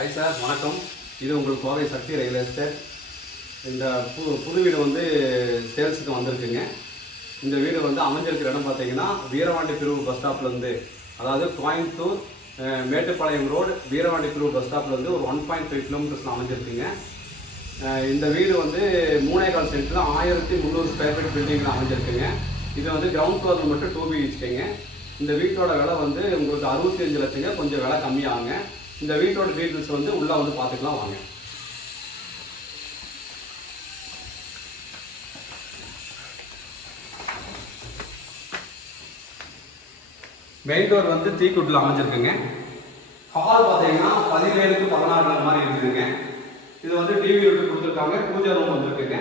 Hi sir, வணக்கம். இது உங்கள் கோவை சக்தி ரியல் எஸ்டேட். இந்த புது வீடு வந்து சேல்ஸுக்கு வந்திருக்குங்க. இந்த வீடு வந்து அமைஞ்சிருக்கிற இடம் பார்த்தீங்கன்னா வீரவாண்டி பிரிவு பஸ் ஸ்டாப்லேருந்து, அதாவது கோயம்புத்தூர் மேட்டுப்பாளையம் ரோடு வீரவாண்டி பிரிவு பஸ் ஸ்டாப்லேருந்து ஒரு 1.5 கிலோமீட்டர்ஸில் அமைஞ்சிருக்குங்க. இந்த வீடு வந்து 3.25 சென்ட்டில் 1300 ஸ்கொயர் ஃபீட் பில்டிங்கில் அமைஞ்சிருக்குங்க. இது வந்து கிரவுண்ட் ஃப்ளோரில் மட்டும் 2 BHKங்க. இந்த வீட்டோட விலை வந்து உங்களுக்கு 65 லட்சங்க, கொஞ்சம் விலை கம்மியாகுங்க. இந்த வீட்டோட டீட்டெயில்ஸ் வந்து உள்ள வந்து பார்த்துக்கலாம் வாங்க. மெயின் டோர் வந்து தீக்குட்டில் அமைஞ்சிருக்குங்க. ஹால் பார்த்தீங்கன்னா 17க்கு 16 மாதிரி இருக்குதுங்க. இது வந்து டிவி விட்டு கொடுத்துருக்காங்க. பூஜை ரூம் வந்துருக்குங்க.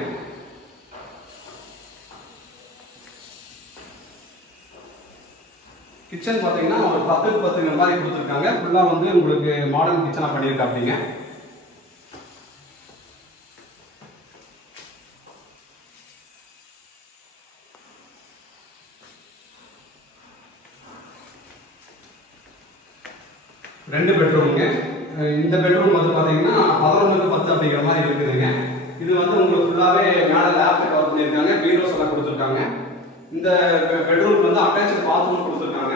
கிச்சன் பார்த்தீங்கன்னா ஒரு 10க்கு 10 மாதிரி கொடுத்துருக்காங்க. ஃபுல்லாக வந்து உங்களுக்கு மாடர்ன் கிச்சனாக பண்ணியிருக்காங்க. ரெண்டு பெட்ரூமுங்க. இந்த பெட்ரூம் வந்து பார்த்தீங்கன்னா 11க்கு 10 அப்படிங்கிற மாதிரி இருக்குதுங்க. இது வந்து உங்களுக்கு ஃபுல்லாகவே மேலே லேப்டாப் கவர் பண்ணியிருக்காங்க. பீரோஸ் எல்லாம் கொடுத்துருக்காங்க. இந்த பெட்ரூம் வந்து அட்டாச் பாத்ரூம் கொடுத்துருக்காங்க.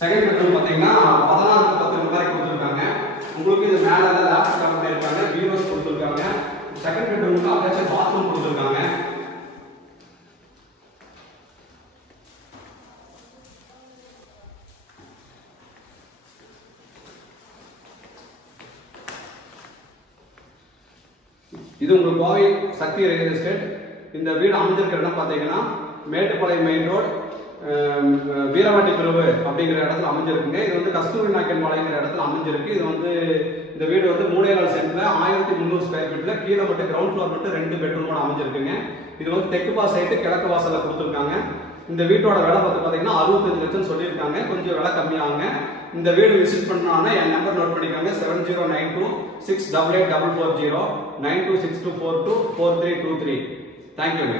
செகண்ட் பெட்ரூம் பார்த்தீங்கன்னா 16க்கு 10 மாதிரி கொடுத்துருக்காங்க. உங்களுக்கு இது மேலே லேப்டாப் கவர் பண்ணியிருக்காங்க. பீரோஸ் கொடுத்துருக்காங்க. செகண்ட் பெட்ரூமுக்கு அட்டாச் பாத்ரூம் கொடுத்துருக்காங்க. இது உங்கள் கோவை சக்தி ரியல் எஸ்டேட். இந்த வீடு அமைஞ்சிருக்கிற இடம் பார்த்தீங்கன்னா மேட்டுப்பாளையம் மெயின் ரோடு வீரவாண்டி பிரிவு அப்படிங்கிற இடத்துல அமைஞ்சிருக்குங்க. இது வந்து கஸ்தூரி நாயக்கன் பாளையங்கிற இடத்துல அமைஞ்சிருக்கு. இது வந்து இந்த வீடு வந்து 3.25 சென்ட்ல 1300 ஸ்கொயர் ஃபீட்ல கீழே மட்டும் கிரவுண்ட் ஃப்ளோர் மட்டும் 2 பெட்ரூமோட அமைஞ்சிருக்குங்க. இது வந்து தெற்கு பா சைட்டு கிழக்கு வாசல்ல கொடுத்துருக்காங்க. இந்த வீட்டோட விலை பார்த்தீங்கன்னா 65 லட்சம் சொல்லியிருக்காங்க. கொஞ்சம் விலை கம்மியாகுங்க. இந்த வீடு விசிட் பண்ணாங்கன்னா என் நம்பர் நோட் பண்ணிக்கோங்க. 7092688440 9262424323. தேங்க்யூங்க.